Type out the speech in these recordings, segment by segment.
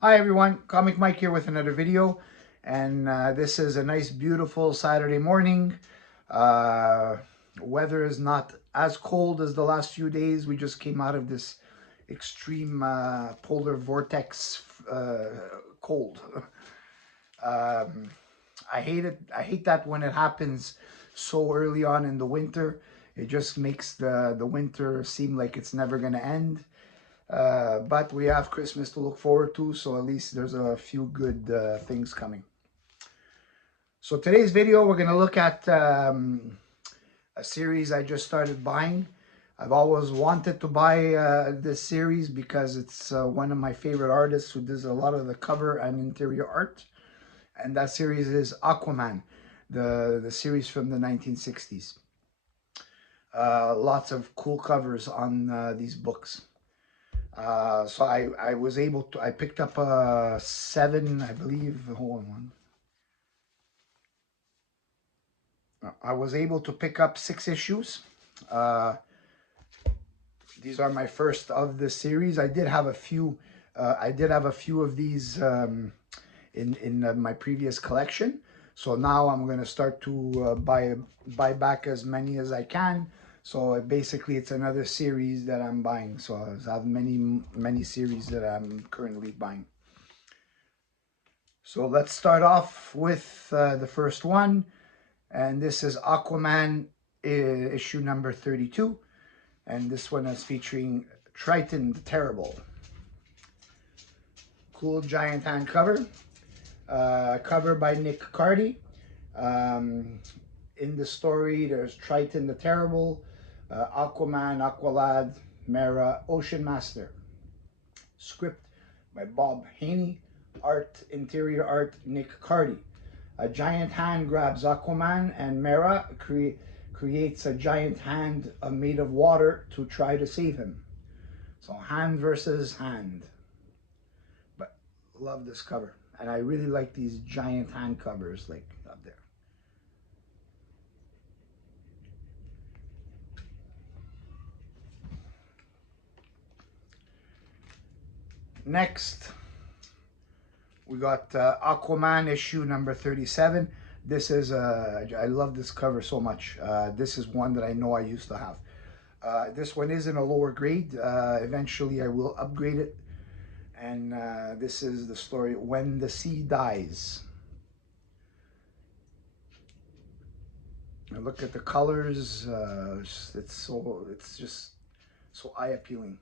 Hi everyone, Comic Mike here with another video, and this is a nice beautiful Saturday morning. Uh, Weather is not as cold as the last few days. We just came out of this extreme polar vortex cold. Um, I hate it. I hate that when it happens so early on in the winter. It just makes the winter seem like it's never going to end. But we have Christmas to look forward to, so at least there's a few good things coming. So today's video, we're going to look at a series I just started buying. I've always wanted to buy this series because it's one of my favorite artists who does a lot of the cover and interior art. And that series is Aquaman, the series from the 1960s. Lots of cool covers on these books. So I was able to, I picked up seven, I believe, hold on one. I was able to pick up 6 issues. Uh, these are my first of the series. I did have a few of these in my previous collection. So now I'm going to start to buy back as many as I can. So basically, it's another series that I'm buying. So I have many series that I'm currently buying. So let's start off with the first one, and this is Aquaman issue number 32, and this one is featuring Triton the Terrible. Cool giant hand cover, cover by Nick Cardy. Um, in the story, there's Triton the Terrible, Aquaman, Aqualad, Mera, Ocean Master. Script by Bob Haney, interior art, Nick Cardy. A giant hand grabs Aquaman, and Mera creates a giant hand made of water to try to save him. So hand versus hand. But love this cover. And I really like these giant hand covers like up there. Next, we got Aquaman issue number 37. This is, I love this cover so much. This is one that I know I used to have. This one is in a lower grade. Eventually, I will upgrade it. And this is the story, When the Sea Dies. Now look at the colors. It's just so eye appealing.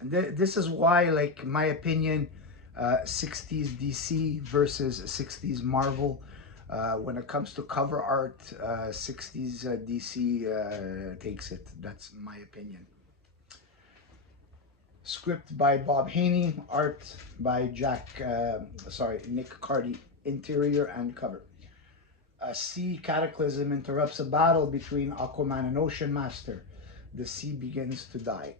And this is why, like, in my opinion, 60s DC versus 60s Marvel. When it comes to cover art, 60s DC takes it. That's my opinion. Script by Bob Haney, art by Nick Cardy, interior and cover. A sea cataclysm interrupts a battle between Aquaman and Ocean Master. The sea begins to die.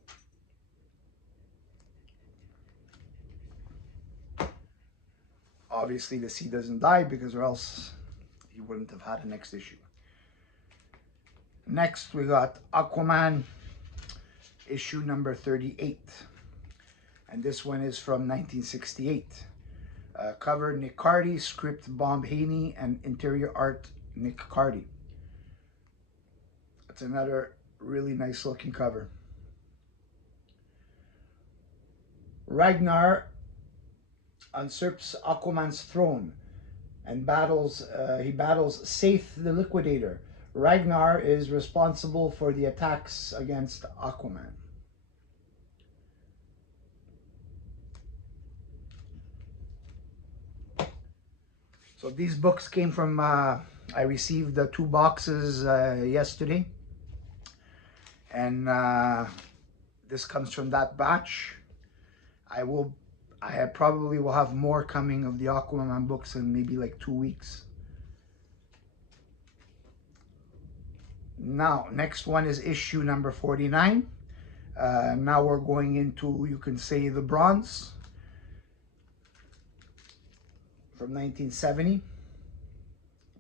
Obviously, the sea doesn't die because or else he wouldn't have had a next issue. Next, we got Aquaman issue number 38. And this one is from 1968. Cover Nick Cardy, script Bob Haney, and interior art Nick Cardy. It's another really nice looking cover. Ragnar usurps Aquaman's throne and he battles Saith the Liquidator. Ragnar is responsible for the attacks against Aquaman. So these books came from, I received 2 boxes yesterday. And this comes from that batch. I probably will have more coming of the Aquaman books in maybe like 2 weeks. Now, next one is issue number 49. Now we're going into, you can say, the bronze from 1970.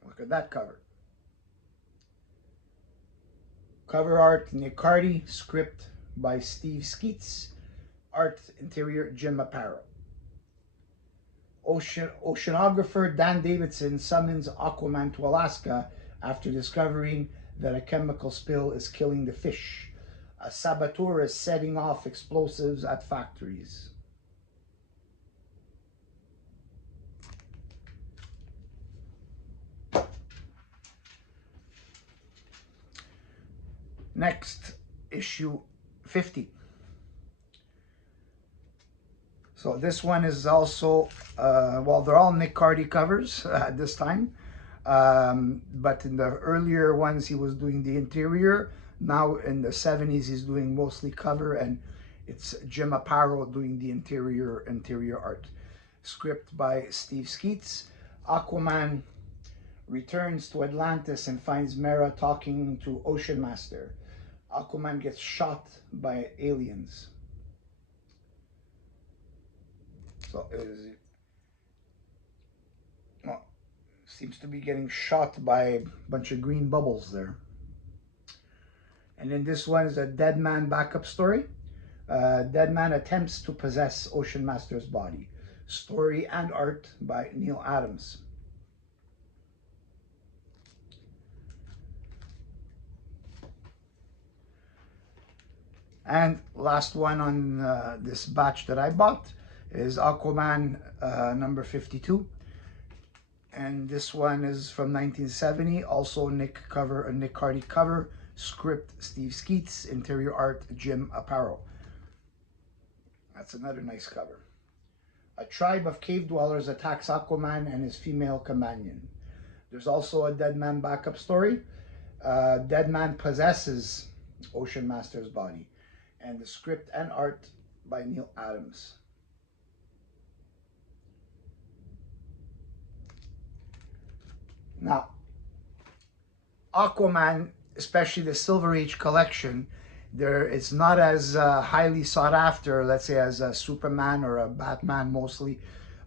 Look at that cover. Cover art, Nick Cardy. Script by Steve Skeets. Art, interior, Jim Aparo. Oceanographer Dan Davidson summons Aquaman to Alaska after discovering that a chemical spill is killing the fish. A saboteur is setting off explosives at factories. Next, issue 50. So this one is also, well, they're all Nick Cardy covers at this time. But in the earlier ones, he was doing the interior. Now in the 70s, he's doing mostly cover, and it's Jim Aparo doing the interior art. Script by Steve Skeets. Aquaman returns to Atlantis and finds Mera talking to Ocean Master. Aquaman gets shot by aliens. So well, seems to be getting shot by a bunch of green bubbles there. And then this one is a dead man backup story. Dead man attempts to possess Ocean Master's body. Story and art by Neil Adams. And last one on this batch that I bought is Aquaman number 52. And this one is from 1970, also Nick Cardy cover, script Steve Skeets, interior art Jim Aparo. That's another nice cover. A tribe of cave dwellers attacks Aquaman and his female companion. There's also a dead man backup story. Dead man possesses Ocean Master's body. And the script and art by Neil Adams. Now, Aquaman, especially the Silver Age collection, it's not as highly sought after, let's say, as a Superman or a Batman mostly.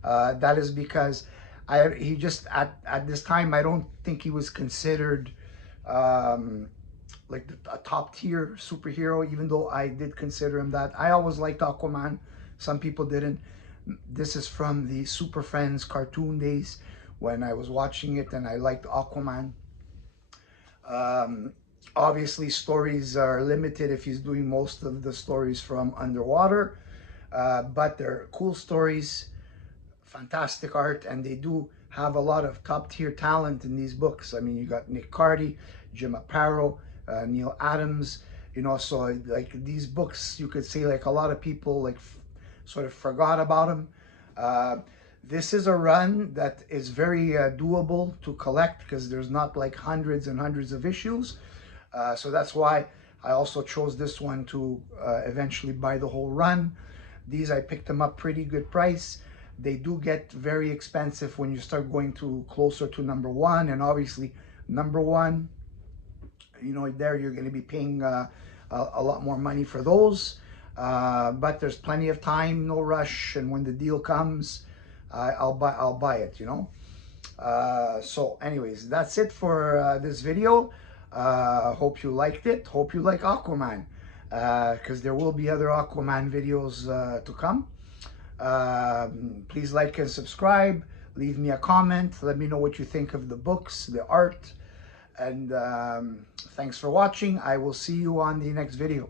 That is because he just, at this time, I don't think he was considered like a top tier superhero, even though I did consider him that. I always liked Aquaman. Some people didn't. This is from the Super Friends cartoon days when I was watching it, and I liked Aquaman. Obviously, stories are limited if he's doing most of the stories from underwater, but they're cool stories, fantastic art, and they do have a lot of top tier talent in these books. I mean, you got Nick Cardy, Jim Aparo, Neil Adams, you know, so like these books, you could say like a lot of people like sort of forgot about them. This is a run that is very doable to collect because there's not like hundreds and hundreds of issues. So that's why I also chose this one to eventually buy the whole run. These, I picked them up pretty good price. They do get very expensive when you start going to closer to number one, and obviously number one, you know, there you're going to be paying a lot more money for those. But there's plenty of time, no rush, and when the deal comes, I'll buy it, you know. So anyways, that's it for this video. Hope you liked it. Hope you like Aquaman, because there will be other Aquaman videos to come. Please like and subscribe. Leave me a comment. Let me know what you think of the books, the art. And thanks for watching. I will see you on the next video.